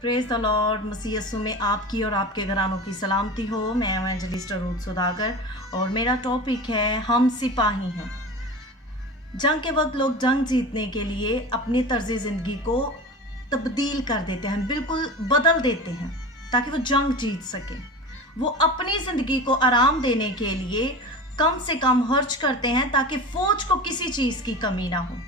Praise the lord. मसीह यीशु में आपकी और आपके घरानों की सलामती हो। मैं एवेंजलिस्ट रूथ सुधाकर और मेरा टॉपिक है हम सिपाही हैं। जंग के वक्त लोग जंग जीतने के लिए अपनी तर्ज ज़िंदगी को तब्दील कर देते हैं, बिल्कुल बदल देते हैं ताकि वो जंग जीत सके। वो अपनी ज़िंदगी को आराम देने के लिए कम से कम खर्च करते हैं ताकि फ़ौज को किसी चीज़ की कमी ना हो।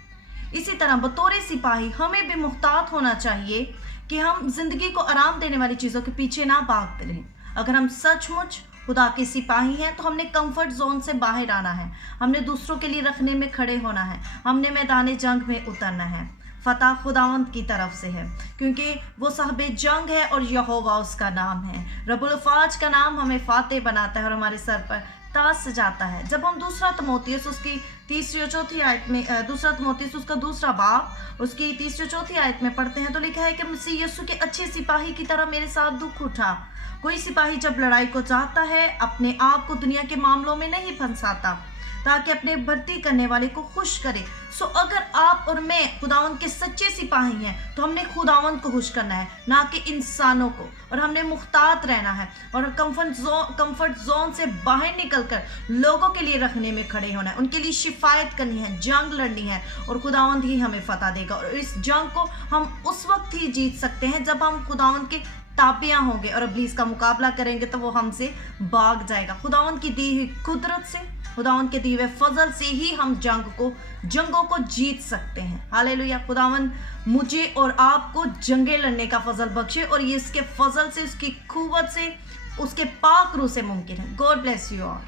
इसी तरह बतौर सिपाही हमें भी मुहतात होना चाहिए कि हम जिंदगी को आराम देने वाली चीज़ों के पीछे ना भागते रहें। अगर हम सचमुच खुदा के सिपाही हैं तो हमने कंफर्ट जोन से बाहर आना है, हमने दूसरों के लिए रखने में खड़े होना है, हमने मैदान जंग में उतरना है। फतह खुदावंत की तरफ से है क्योंकि वो साहब जंग है और यहोवा उसका नाम है। रब्बुल फाज का नाम हमें फातेह बनाता है और हमारे सर पर ताज सजाता है। जब हम दूसरा तिमोथियुस उसकी तीसरी और चौथी आयत में दूसरा तिमोथियुस उसका दूसरा बाब उसकी तीसरी और चौथी आयत में पढ़ते हैं तो लिखा है कि मसीह यीशु के अच्छे सिपाही की तरह मेरे साथ दुख उठा। कोई सिपाही जब लड़ाई को चाहता है अपने आप को दुनिया के मामलों में नहीं फंसाता ताकि अपने भर्ती करने वाले को खुश करे। सो अगर आप और मैं खुदावंत के सच्चे सिपाही हैं तो हमने खुदावंत को खुश करना है, ना कि इंसानों को। और हमने मुख्तात रहना है और कंफर्ट जोन से बाहर निकलकर लोगों के लिए रखने में खड़े होना है, उनके लिए शिफायत करनी है, जंग लड़नी है और खुदावंत ही हमें फतह देगा। और इस जंग को हम उस वक्त ही जीत सकते हैं जब हम खुदावंत के ताबिया होंगे और इब्लीस का मुकाबला करेंगे तो वो हमसे भाग जाएगा। खुदावंत की दी हुई कुदरत से, खुदावंत के दिए हुए फजल से ही हम जंगों को जीत सकते हैं। हालेलुया। खुदावंत मुझे और आपको जंगें लड़ने का फजल बख्शे और ये इसके फजल से, उसकी कुव्वत से, उसके पाक रूह से मुमकिन है। God bless you all.